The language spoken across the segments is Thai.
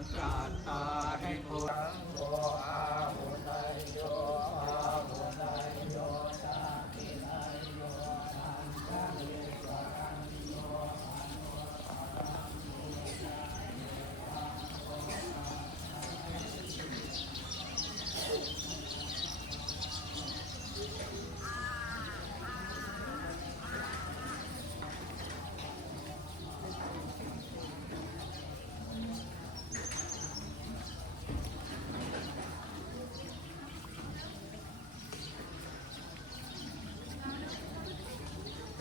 Yeah.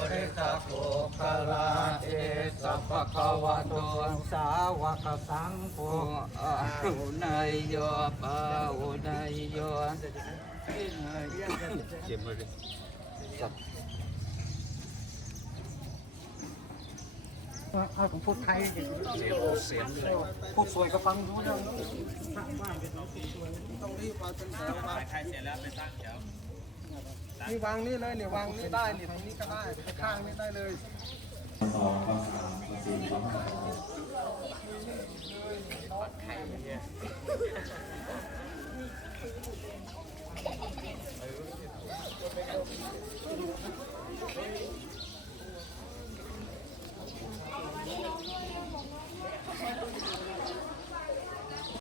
ตะโพธิสัพโพคลาเอสัพพะคะวะโตสาวกสังโฆอาหุนายโยปาหุนายโยเจ็บเลยจับเอาของพูดไทยเสียงเสียงเลยพูดสวยก็ฟังรู้เรื่องต้องรีบเอาจนแถวมาใครเสร็จแล้วไปตั้งแถว นี่วางนี่เลยเนี่ยวางนี่ได้เนี่ยตางนี้ก็ได้ข้างนี่ได้เลยสอข้อสมข้สี่ข้อห้า